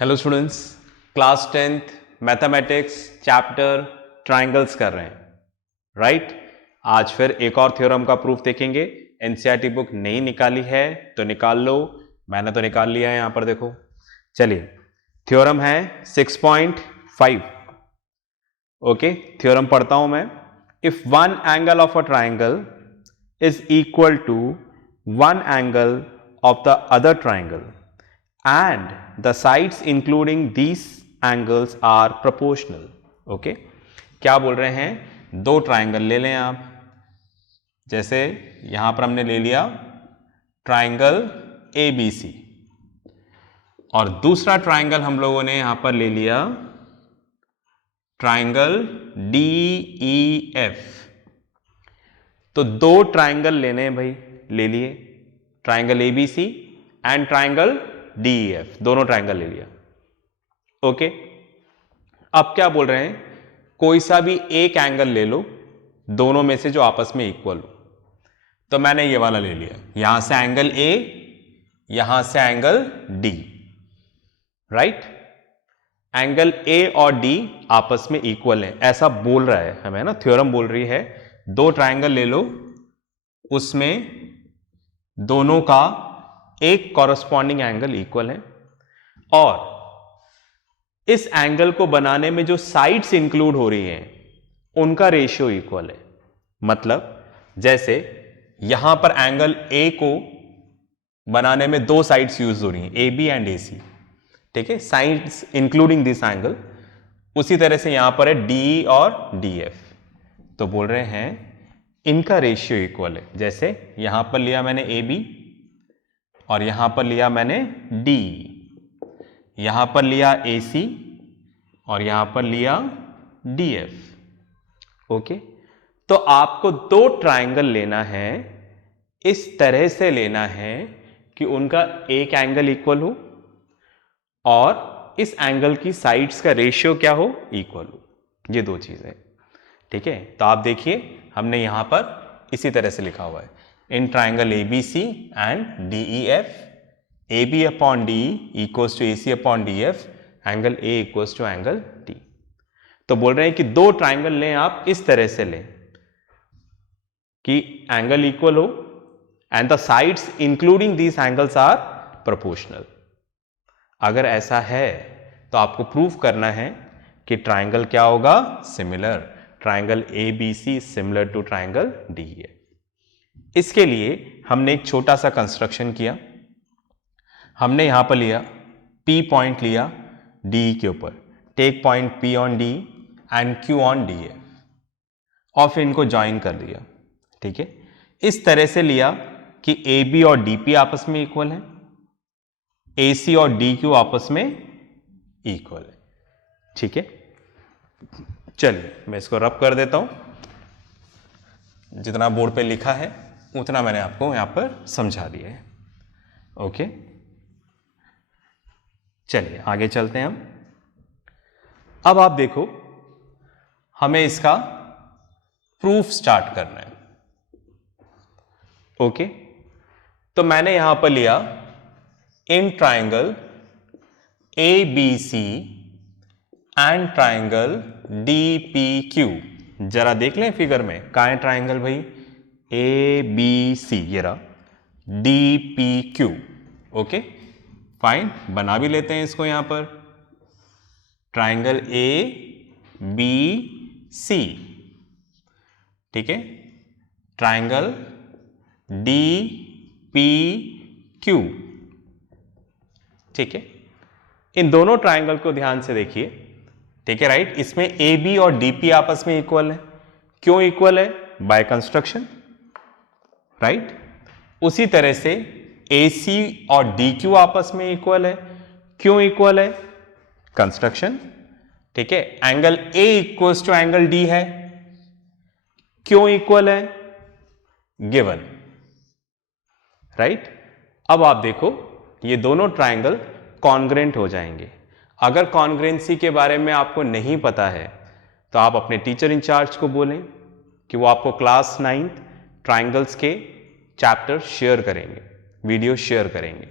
Hello students, class 10th mathematics chapter triangles कर रहे हैं राइट। आज फिर एक और थ्योरम का प्रूफ देखेंगे। एनसीईआरटी बुक नहीं निकाली है तो निकाल लो, मैंने तो निकाल लिया है यहां पर देखो। चलिए, थ्योरम है 6.5। ओके, थ्योरम पढ़ता हूं मैं। If one angle of a triangle is equal to one angle of the other triangle and the sides including these angles are proportional. Okay, क्या बोल रहे हैं? दो ट्राइंगल ले लें आप। जैसे यहां पर हमने ले लिया ट्राइंगल ABC और दूसरा ट्राइंगल हम लोगों ने यहां पर ले लिया ट्राइंगल DEF। तो दो ट्राइंगल लेने हैं भाई, ले लिए triangle ABC and triangle DEF, दोनों ट्राइंगल ले लिया। ओके, अब क्या बोल रहे हैं? कोई सा भी एक एंगल ले लो दोनों में से जो आपस में इक्वल हो। तो मैंने ये वाला ले लिया, यहां से एंगल A, यहां से angle D, right. Angle A और D आपस में इक्वल है, ऐसा बोल रहा है हमें ना, थ्योरम बोल रही है। दो ट्राइंगल ले लो, उसमें दोनों का एक कॉरस्पॉन्डिंग एंगल इक्वल है और इस एंगल को बनाने में जो साइड्स इंक्लूड हो रही हैं उनका रेशियो इक्वल है। मतलब जैसे यहां पर एंगल A को बनाने में दो साइड्स यूज हो रही हैं, AB एंड AC, ठीक है, साइड्स इंक्लूडिंग दिस एंगल। उसी तरह से यहां पर है DE और DF, तो बोल रहे हैं इनका रेशियो इक्वल है। जैसे यहां पर लिया मैंने AB और यहां पर लिया मैंने D, यहां पर लिया AC और यहां पर लिया DF। ओके, तो आपको दो ट्राइंगल लेना है, इस तरह से लेना है कि उनका एक एंगल इक्वल हो और इस एंगल की साइड्स का रेशियो क्या हो? इक्वल हो। ये दो चीजें, ठीक है। तो आप देखिए हमने यहां पर इसी तरह से लिखा हुआ है, in triangle ABC and DEF, AB upon DE equals to AC upon DF, angle A equals to angle D। तो बोल रहे हैं कि दो ट्राइंगल लें आप, इस तरह से लें कि एंगल इक्वल हो and the sides including these angles are proportional. अगर ऐसा है तो आपको प्रूव करना है कि ट्राइंगल क्या होगा? Similar. Triangle ABC similar to triangle DEF। इसके लिए हमने एक छोटा सा कंस्ट्रक्शन किया। हमने यहां पर लिया P पॉइंट लिया DE के ऊपर, take point P on DE and Q on DF और फिर इनको ज्वाइन कर दिया, ठीक है। इस तरह से लिया कि AB और DP आपस में इक्वल है, AC और DQ आपस में इक्वल है, ठीक है। चलिए मैं इसको रब कर देता हूं, जितना बोर्ड पे लिखा है उतना मैंने आपको यहां पर समझा दिया है। ओके, चलिए आगे चलते हैं हम। अब आप देखो, हमें इसका प्रूफ स्टार्ट करना है। ओके, तो मैंने यहां पर लिया in triangle ABC and triangle DPQ। जरा देख लें फिगर में, कहां है ट्राइंगल भाई? ABC, ये रहा DPQ। ओके फाइन, बना भी लेते हैं इसको यहां पर, ट्राइंगल ABC, ठीक है, ट्राइंगल DPQ, ठीक है। इन दोनों ट्राइंगल को ध्यान से देखिए, ठीक है, राइट। इसमें AB और DP आपस में इक्वल है। क्यों इक्वल है? By construction, right. उसी तरह से AC और DQ आपस में इक्वल है। क्यों इक्वल है? कंस्ट्रक्शन, ठीक है। Angle A equals to angle D है। क्यों इक्वल है? Given, right. अब आप देखो, ये दोनों ट्राइंगल कॉन्ग्रेंट हो जाएंगे। अगर कॉन्ग्रेंसी के बारे में आपको नहीं पता है तो आप अपने टीचर इंचार्ज को बोलें कि वो आपको क्लास 9th ट्राइंगल्स के चैप्टर शेयर करेंगे, वीडियो शेयर करेंगे,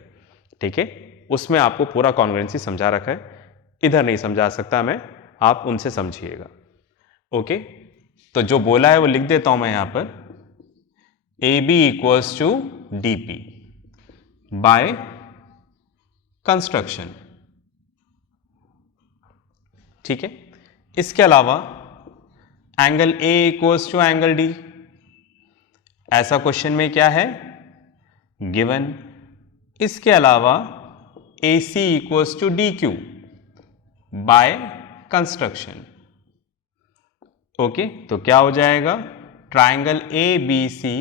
ठीक है। उसमें आपको पूरा कॉन्ग्रुएंसी समझा रखा है, इधर नहीं समझा सकता मैं, आप उनसे समझिएगा। ओके, तो जो बोला है वो लिख देता हूं मैं यहां पर, A B equals to D P by construction. ठीक है, इसके अलावा angle A equals to angle D, ऐसा क्वेश्चन में क्या है गिवन। इसके अलावा A C equals to D Q by construction. Okay, तो क्या हो जाएगा, triangle A B C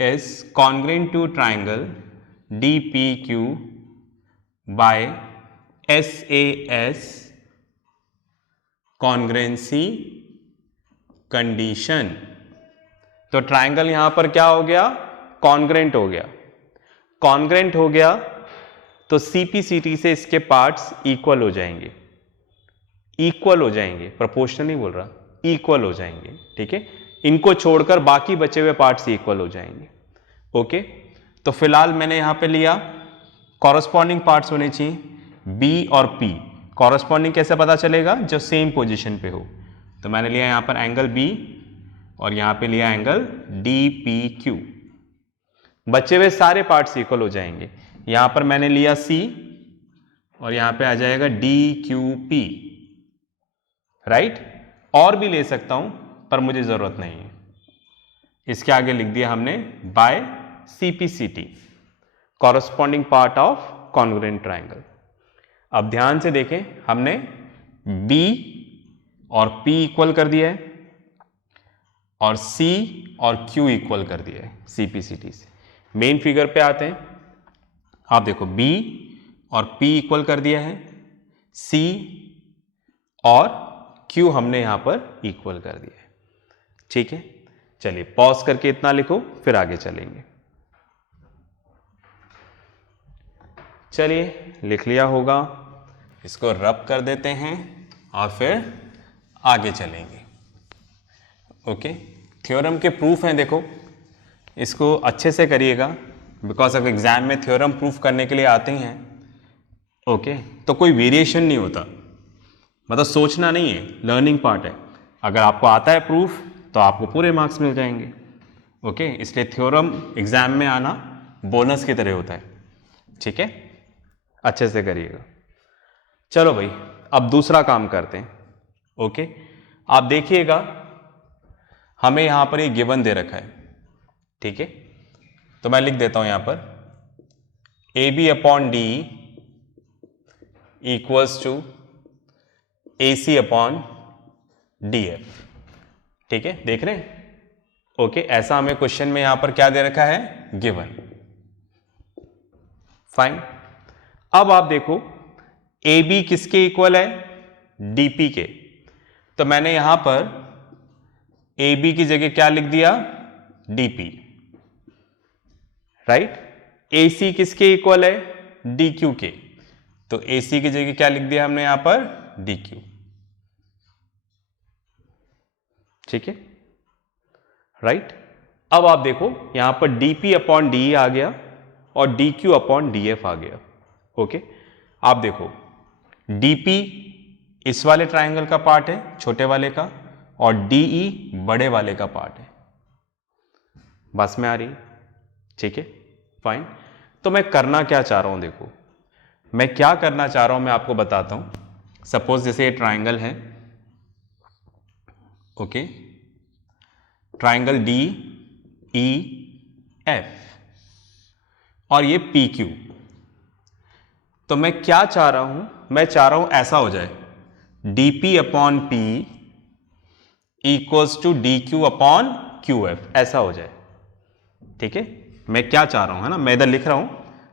is congruent to triangle D P Q by S A S congruency condition. तो ट्राइंगल यहां पर क्या हो गया, कॉन्ग्रुएंट हो गया। कॉन्ग्रुएंट हो गया तो सीपीसीटी से इसके पार्ट्स इक्वल हो जाएंगे, इक्वल हो जाएंगे, प्रोपोर्शनल नहीं बोल रहा, इक्वल हो जाएंगे। ठीक है, इनको छोड़कर बाकी बचे हुए पार्ट्स इक्वल हो जाएंगे। ओके, तो फिलहाल मैंने यहां पे लिया कॉरस्पॉन्डिंग पार्ट्स होने चाहिए बी और पी। कॉरस्पॉन्डिंग कैसे पता चलेगा, जो सेम पोजीशन पे हो। तो मैंने लिया यहां पर एंगल बी और यहां पे लिया एंगल डी पी क्यू। बचे हुए सारे पार्ट्स इक्वल हो जाएंगे। यहां पर मैंने लिया सी और यहां पे आ जाएगा डी क्यू पी, राइट। और भी ले सकता हूं पर मुझे जरूरत नहीं है, इसके आगे लिख दिया हमने by CPCT, corresponding part of congruent triangle. अब ध्यान से देखें, हमने बी और पी इक्वल कर दिया है और सी और क्यू इक्वल कर दिया है सीपीसीटी से। मेन फिगर पे आते हैं, आप देखो बी और पी इक्वल कर दिया है, सी और क्यू हमने यहां पर इक्वल कर दिया है। ठीक है, चलिए पॉज करके इतना लिखो, फिर आगे चलेंगे। चलिए लिख लिया होगा, इसको रब कर देते हैं और फिर आगे चलेंगे। ओके, थ्योरम के प्रूफ हैं, देखो इसको अच्छे से करिएगा, बिकॉज अब एग्जाम में थ्योरम प्रूफ करने के लिए आते ही हैं। ओके, तो कोई वेरिएशन नहीं होता, मतलब सोचना नहीं है, लर्निंग पार्ट है। अगर आपको आता है प्रूफ तो आपको पूरे मार्क्स मिल जाएंगे। ओके, इसलिए थ्योरम एग्जाम में आना बोनस की तरह होता है। ठीक है, अच्छे से करिएगा। चलो भाई, अब दूसरा काम करते हैं। ओके, आप देखिएगा, हमें यहां पर ये गिवन दे रखा है। ठीक है, तो मैं लिख देता हूं यहां पर A B upon D equals to A C upon D F. ठीक है, देख रहे हैं। ओके, ऐसा हमें क्वेश्चन में यहां पर क्या दे रखा है, गिवन। फाइन, अब आप देखो ए बी किसके इक्वल है, डीपी के। तो मैंने यहां पर ए बी की जगह क्या लिख दिया, डीपी, राइट। ए सी किसके इक्वल है, डी क्यू के। तो ए सी की जगह क्या लिख दिया हमने यहां पर, डी क्यू। ठीक है, राइट। अब आप देखो यहां पर डीपी अपॉन डी आ गया और D Q upon D F आ गया। ओके, आप देखो डीपी इस वाले ट्राइंगल का पार्ट है, छोटे वाले का, और डीई बड़े वाले का पार्ट है। बस में आ रही, ठीक है, फाइन। तो मैं करना क्या चाह रहा हूं, देखो मैं क्या करना चाह रहा हूं, मैं आपको बताता हूं। सपोज जैसे ये ट्राइंगल है, okay, triangle D E F और ये पी क्यू। तो मैं क्या चाह रहा हूं, मैं चाह रहा हूं ऐसा हो जाए, DP upon P equals to D Q upon Q F, ऐसा हो जाए। ठीक है, मैं क्या चाह रहा हूं, है ना, मैं इधर लिख रहा हूं,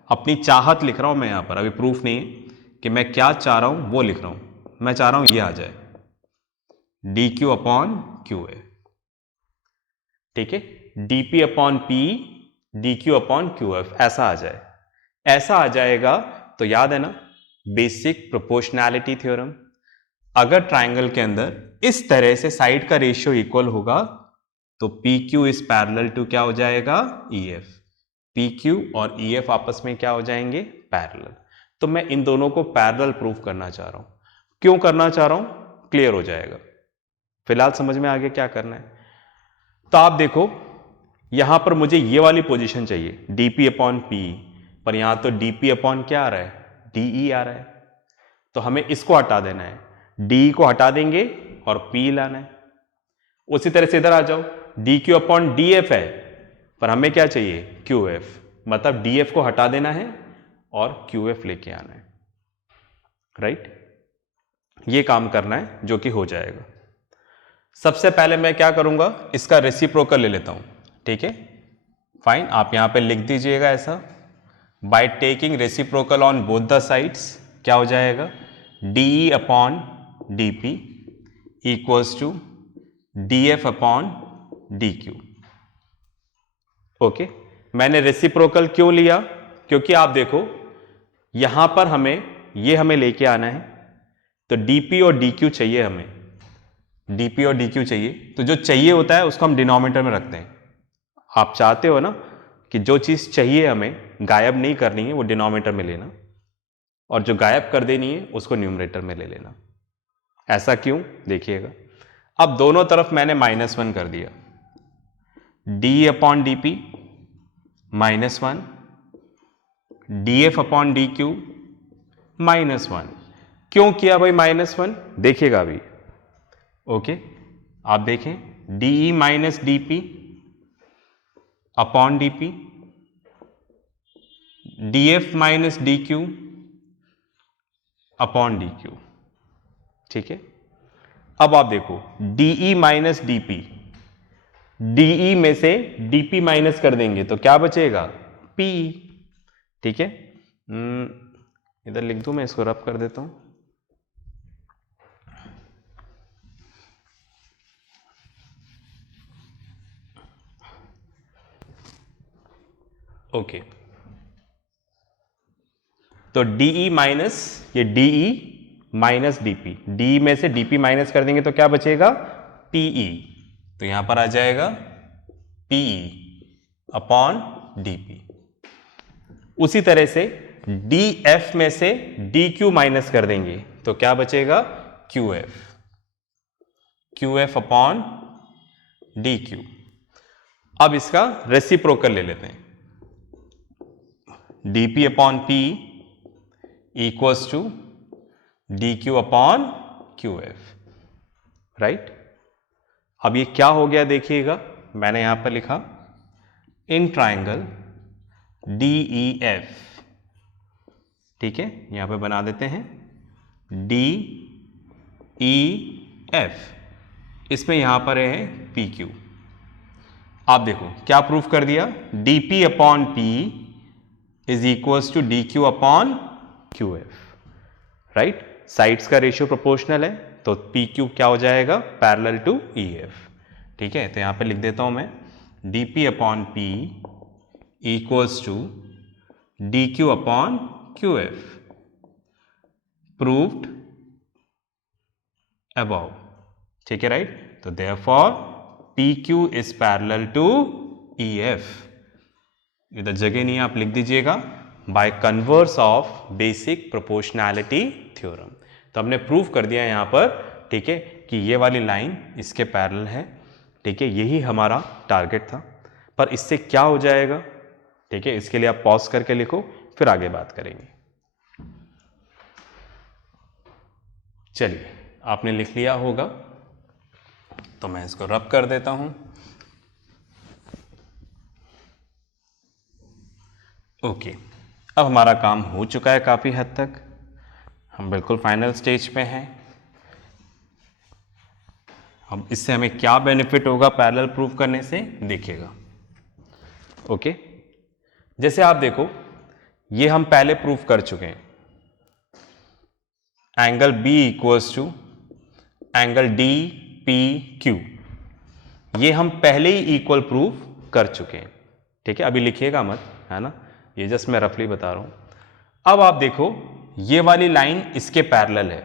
अपनी चाहत लिख रहा हूं मैं यहां पर, अभी प्रूफ नहीं है कि मैं क्या चाह रहा हूं, वो लिख रहा हूं। मैं चाह रहा हूं ये आ जाए, D Q upon Q F. ठीक है, DP upon P D Q upon Q F, ऐसा आ जाए। ऐसा आ जाएगा तो याद है ना बेसिक प्रोपोर्शनैलिटी थ्योरम, अगर ट्राइंगल के अंदर इस तरह से साइड का रेशियो इक्वल होगा तो P Q is parallel to क्या हो जाएगा, ई एफ। पी क्यू और ई एफ आपस में क्या हो जाएंगे, पैरेलल। तो मैं इन दोनों को पैरेलल प्रूफ करना चाह रहा हूं। क्यों करना चाह रहा हूं, क्लियर हो जाएगा। फिलहाल समझ में आगे क्या करना है। तो आप देखो यहां पर मुझे ये वाली पोजीशन चाहिए dp अपॉन पी, पर यहां तो dp अपॉन क्या आ रहा है, de आ रहा है। तो हमें इसको हटा देना है, de को हटा देंगे और p लाना है। उसी तरह से इधर आ जाओ, dq अपॉन df है, पर हमें क्या चाहिए, qf, मतलब df को हटा देना है और qf लेके आना है, राइट। ये काम करना है जो कि हो जाएगा। सबसे पहले मैं क्या करूंगा, इसका रेसिप्रोकल ले लेता हूं, ठीक है, फाइन। आप यहां पे लिख दीजिएगा ऐसा, by taking reciprocal on both the sides क्या हो जाएगा, de upon dp equals to df upon dq। Okay, मैंने रेसिप्रोकल क्यों लिया, क्योंकि आप देखो यहां पर हमें लेके आना है, तो dp और dq चाहिए हमें, dp और dq चाहिए। तो जो चाहिए होता है उसको हम डिनोमिनेटर में रखते हैं। आप चाहते हो ना कि जो चीज चाहिए हमें गायब नहीं करनी है वो डिनोमिनेटर में लेना, और जो गायब कर देनी है उसको न्यूमरेटर में ले लेना। ऐसा क्यों, देखिएगा। अब दोनों तरफ मैंने -1 कर दिया, d upon dp -1, df upon dq -1। क्यों किया भाई -1, देखिएगा अभी। ओके, आप देखें, de minus dp upon dp, df minus dq upon dq, ठीक है। अब आप देखो de माइनस dp, de में से dp माइनस कर देंगे तो क्या बचेगा, p, ठीक है। इधर लिख दूं, मैं इसको रब कर देता हूं। ओके, तो de माइनस ये de माइनस dp, d में से dp माइनस कर देंगे तो क्या बचेगा, pe, तो यहां पर आ जाएगा pe अपॉन dp। उसी तरह से df में से dq माइनस कर देंगे तो क्या बचेगा, qf, qf अपॉन dq। अब इसका रेसिप्रोकल ले लेते हैं, dp upon p equals to dq upon qf, right. अब ये क्या हो गया, देखिएगा, मैंने यहां पर लिखा इन ट्राइंगल DEF, ठीक है, यहां पे बना देते हैं DEF, इसमें यहां पर है PQ। आप देखो क्या प्रूफ कर दिया, dp upon p is equals to dq upon qf, right. Sides का रेशियो प्रोपोर्शनल है तो PQ क्या हो जाएगा, पैरेलल टू EF, ठीक है। तो यहां पे लिख देता हूं मैं dp upon p equals to dq upon qf, proved above, ठीक है, राइट। तो therefore PQ is parallel to EF। इधर जगह नहीं है, आप लिख दीजिएगा by converse of basic proportionality theorem. तो हमने प्रूव कर दिया यहां पर, ठीक है, कि ये वाली लाइन इसके पैरेलल है, ठीक है। यही हमारा टारगेट था, पर इससे क्या हो जाएगा, ठीक है, इसके लिए आप पॉज करके लिखो, फिर आगे बात करेंगे। चलिए, आपने लिख लिया होगा तो मैं इसको रब कर देता हूं। ओके, अब हमारा काम हो चुका है काफी हद तक, हम बिल्कुल फाइनल स्टेज पे हैं। अब इससे हमें क्या बेनिफिट होगा पैरेलल प्रूफ करने से, देखिएगा। ओके, जैसे आप देखो ये हम पहले प्रूफ कर चुके हैं, angle B equals to angle DPQ, ये हम पहले ही इक्वल प्रूफ कर चुके हैं, ठीक है। अभी लिखिएगा मत, है ना, ये जस्ट मैं रफली बता रहा हूं। अब आप देखो ये वाली लाइन इसके पैरेलल है,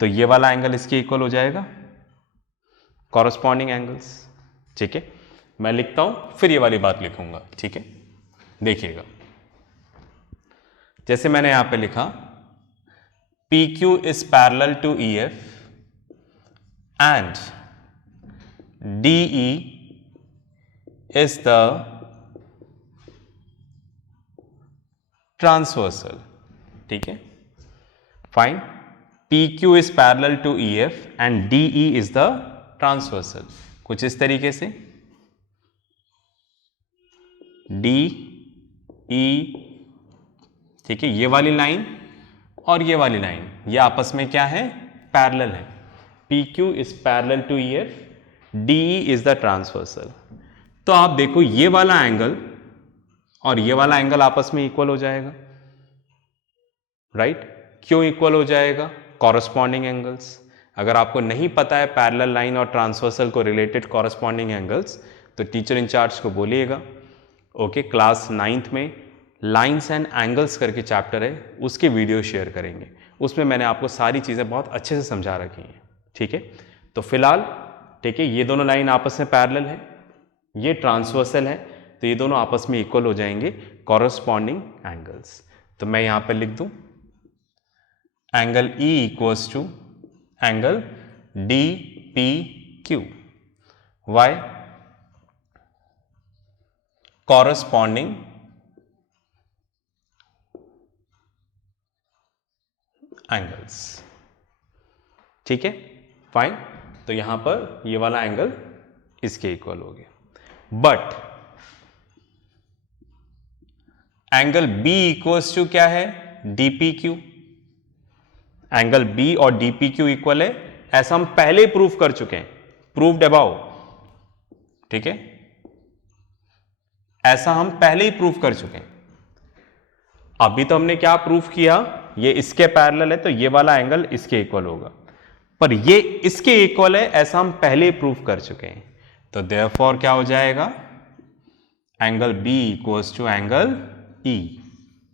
तो ये वाला एंगल इसके इक्वल हो जाएगा, कॉरस्पॉन्डिंग एंगल्स, ठीक है। मैं लिखता हूं फिर ये वाली बात लिखूंगा, ठीक है, देखिएगा। जैसे मैंने यहां पे लिखा PQ is parallel to EF and DE is the transversal, ठीक है, fine. PQ is parallel to EF and DE is the transversal, कुछ इस तरीके से DE, ठीक है, ये वाली लाइन और ये वाली लाइन ये आपस में क्या है, पैरेलल है। PQ is parallel to EF, DE is the transversal. तो आप देखो ये वाला एंगल और ये वाला एंगल आपस में इक्वल हो जाएगा, राइट? क्यों इक्वल हो जाएगा? Corresponding angles. अगर आपको नहीं पता है पैरेलल लाइन और ट्रांसवर्सल को रिलेटेड कॉरस्पॉन्डिंग एंगल्स, तो टीचर इंचार्ज को बोलिएगा। ओके, क्लास 9th में लाइंस एंड एंगल्स करके चैप्टर है, उसके वीडियो शेयर करेंगे, उसमें मैंने आपको सारी चीज़ें बहुत अच्छे से समझा रखी हैं, ठीक है। तो फिलहाल ठीक है, ये दोनों लाइन आपस में पैरेलल है, ये ट्रांसवर्सल है, तो ये दोनों आपस में इक्वल हो जाएंगे, कॉरस्पॉन्डिंग एंगल्स। तो मैं यहां पर लिख दूं angle E equals to angle DPQ, why? Corresponding angles, ठीक है, फाइन। तो यहां पर ये वाला एंगल इसके इक्वल हो गया। But angle B equals to क्या है, DPQ। एंगल B और DPQ इक्वल है, ऐसा हम पहले प्रूव कर चुके हैं, प्रूव्ड अबाउ, ठीक है, ऐसा हम पहले ही प्रूव कर चुके हैं। अभी तो हमने क्या प्रूव किया, ये इसके पैरेलल है तो ये वाला एंगल इसके इक्वल होगा, पर ये इसके इक्वल है ऐसा हम पहले ही प्रूव कर चुके हैं। तो देयरफॉर क्या हो जाएगा, angle B equals to angle E,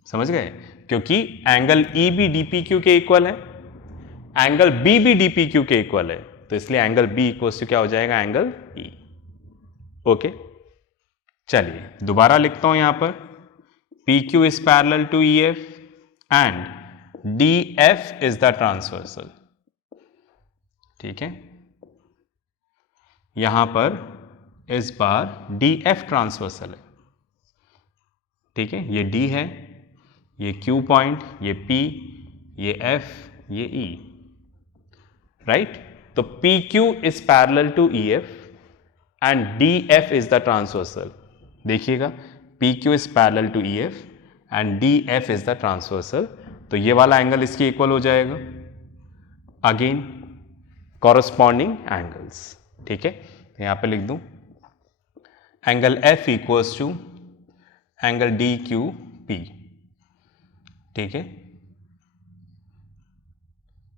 समझ गए? क्योंकि एंगल E भी DPQ के इक्वल है, एंगल B भी DPQ के इक्वल है, तो इसलिए एंगल B इक्वल्स टू क्या हो जाएगा, एंगल E। ओके, चलिए दोबारा लिखता हूं यहां पर, PQ is parallel to EF and DF is the transversal, ठीक है। यहां पर इस बार DF ट्रांसवर्सल है, ठीक है, ये D है, ये Q पॉइंट, ये P, ये F, ये E, राइट? तो PQ is parallel to EF and DF is the transversal. देखिएगा, PQ is parallel to EF and DF is the transversal, तो ये वाला एंगल इसके इक्वल हो जाएगा। अगेन कॉरस्पॉन्डिंग एंगल्स, ठीक है, तो यहां पे लिख दूं angle F equals to angle DQP, ठीक है,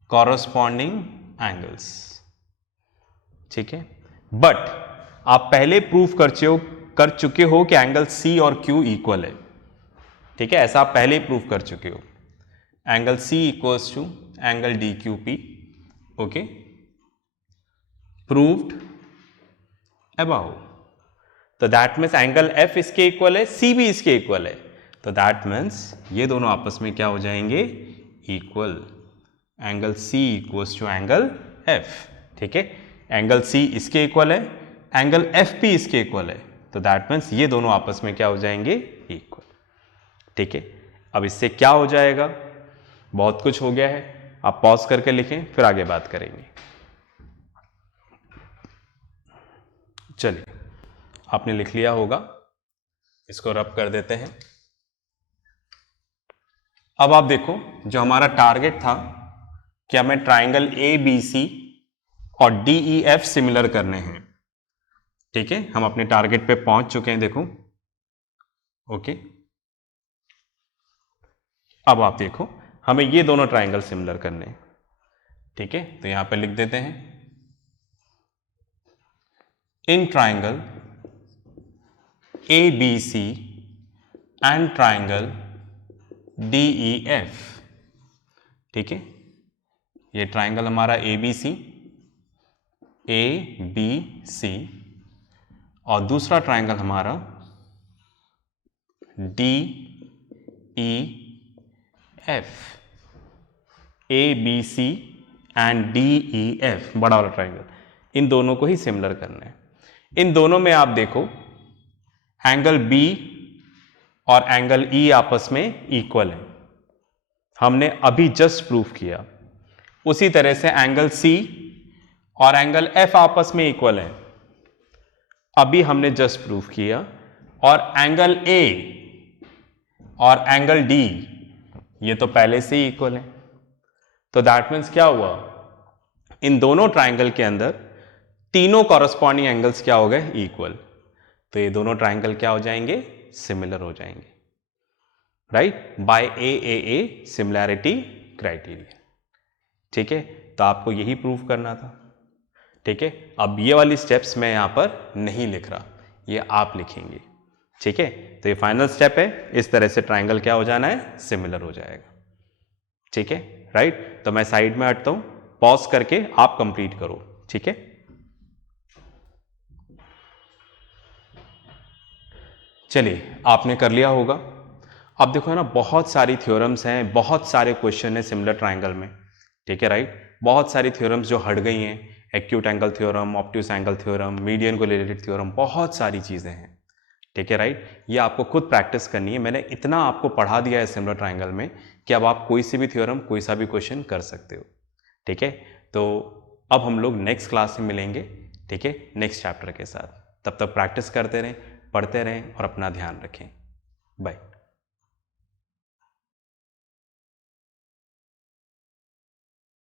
कॉरस्पॉन्डिंग एंगल्स, ठीक है। बट आप पहले प्रूफ कर चुके हो कि एंगल C और Q इक्वल है, ठीक है, ऐसा आप पहले ही प्रूफ कर चुके हो। Angle C equals to angle DQP, okay, proved above. तो दैट मीन्स एंगल F इसके इक्वल है, C भी इसके इक्वल है, तो दैट मीन्स ये दोनों आपस में क्या हो जाएंगे, equal. Angle C equals to angle F, ठीक है, एंगल C इसके इक्वल है, एंगल F भी इसके इक्वल है, तो दैट मीन्स ये दोनों आपस में क्या हो जाएंगे, इक्वल, ठीक है। अब इससे क्या हो जाएगा, बहुत कुछ हो गया है, आप पॉज करके लिखें फिर आगे बात करेंगे। चलिए, आपने लिख लिया होगा, इसको रब कर देते हैं। अब आप देखो, जो हमारा टारगेट था कि हमें ट्राइंगल ABC और DEF सिमिलर करने हैं, ठीक है, हम अपने टारगेट पे पहुंच चुके हैं, देखो, ओके। अब आप देखो, हमें ये दोनों ट्राइंगल सिमिलर करने हैं, ठीक है, तो यहां पे लिख देते हैं in triangle ABC and triangle DEF, ठीक है, ये ट्राइंगल हमारा ABC और दूसरा ट्राइंगल हमारा DEF, F, A B C and D E F, बड़ा वाला ट्राइंगल, इन दोनों को ही सिमिलर करना है। इन दोनों में आप देखो एंगल बी और एंगल ई आपस में इक्वल है, हमने अभी जस्ट प्रूफ किया। उसी तरह से एंगल सी और एंगल एफ आपस में इक्वल है, अभी हमने जस्ट प्रूफ किया। और एंगल ए और एंगल डी ये तो पहले से ही इक्वल है, तो दैट मीन्स क्या हुआ, इन दोनों ट्राइंगल के अंदर तीनों कॉरस्पॉन्डिंग एंगल्स क्या हो गए, इक्वल। तो ये दोनों ट्राइंगल क्या हो जाएंगे, सिमिलर हो जाएंगे, right, by a similarity criteria. ठीक है, तो आपको यही प्रूव करना था। ठीक है, अब ये वाली स्टेप्स मैं यहां पर नहीं लिख रहा, ये आप लिखेंगे। ठीक है, तो ये फाइनल स्टेप है, इस तरह से ट्राइंगल क्या हो जाना है, सिमिलर हो जाएगा। ठीक है, राइट, तो मैं साइड में हटता हूं, पॉज करके आप कंप्लीट करो। ठीक है, चलिए आपने कर लिया होगा। अब देखो है ना, बहुत सारी थ्योरम्स हैं, बहुत सारे क्वेश्चन हैं सिमिलर ट्राइंगल में। ठीक है, राइट, बहुत सारी थ्योरम्स जो हट गई हैं, acute angle theorem, obtuse angle theorem, median correlated theorem, बहुत सारी चीजें हैं। ठीक है, राइट, ये आपको खुद प्रैक्टिस करनी है। मैंने इतना आपको पढ़ा दिया है सिमिलर ट्राइंगल में कि अब आप कोई सी भी थ्योरम, कोई सा भी क्वेश्चन कर सकते हो। ठीक है, तो अब हम लोग नेक्स्ट क्लास में मिलेंगे। ठीक है, नेक्स्ट चैप्टर के साथ। तब तक प्रैक्टिस करते रहें, पढ़ते रहें और अपना ध्यान रखें। बाय।